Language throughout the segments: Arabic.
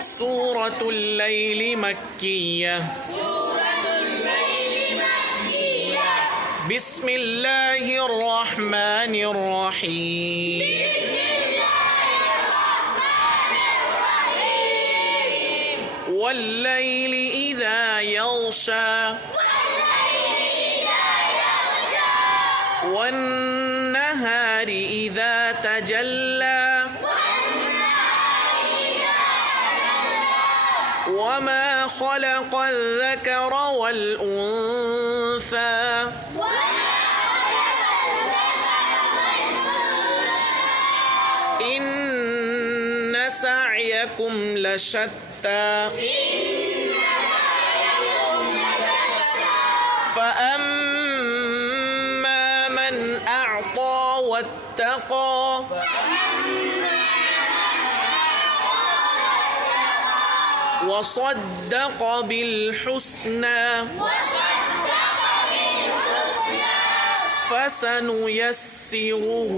سورة الليل مكية. بسم الله الرحمن الرحيم. والليل إذا يغشى والنهار إذا تجلى وما خلق الذكر والأنثى إن سعيكم لشتى فأما من أعطى واتقى وصدق بالحسنى فسنيسره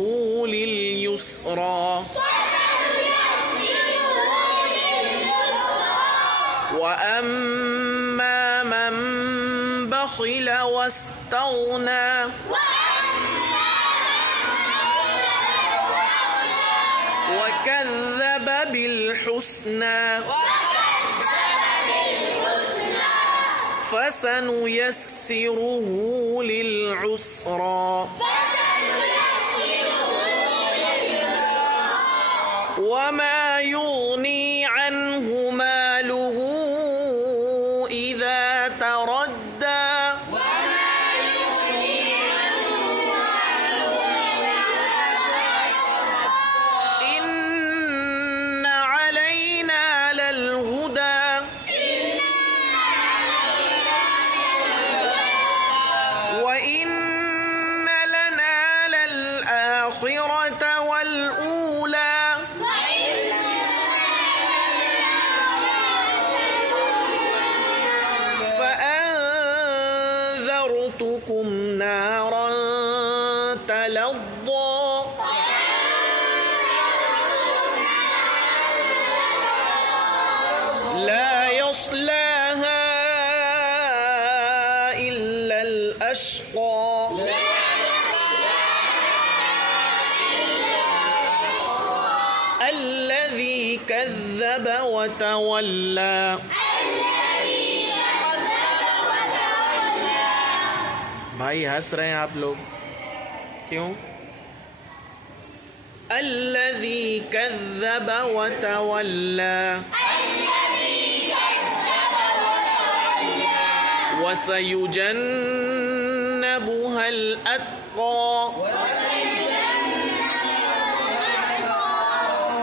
لليسرى وأما من بخل واستغنى وكذب بالحسنى فسنيسره للعسرى وما يغني عنه ماله إذا تردى إن علينا للهدى وإن لنا للآخرة والأولى فأنذرتكم نارا تلظى لا يصلاها إلا الأشقى الذي كذب وتولى भाई हंस रहे हैं आप लोग क्यों? الذي كذب وتولى وسيجنبها الأتقى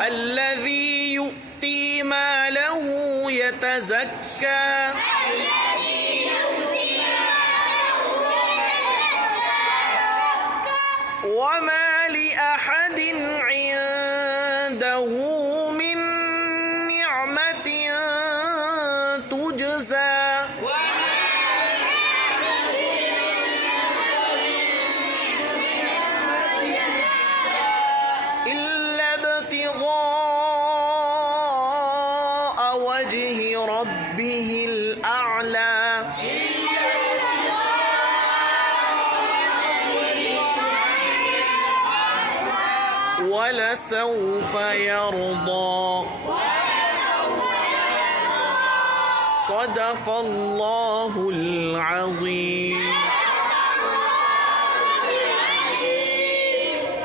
الذي يؤتي ماله يتزكى وما لأحد عنده من نعمة تجزى إلا ابتغاء وجه ربه الأعلى ولسوف يرضى صدق الله العظيم.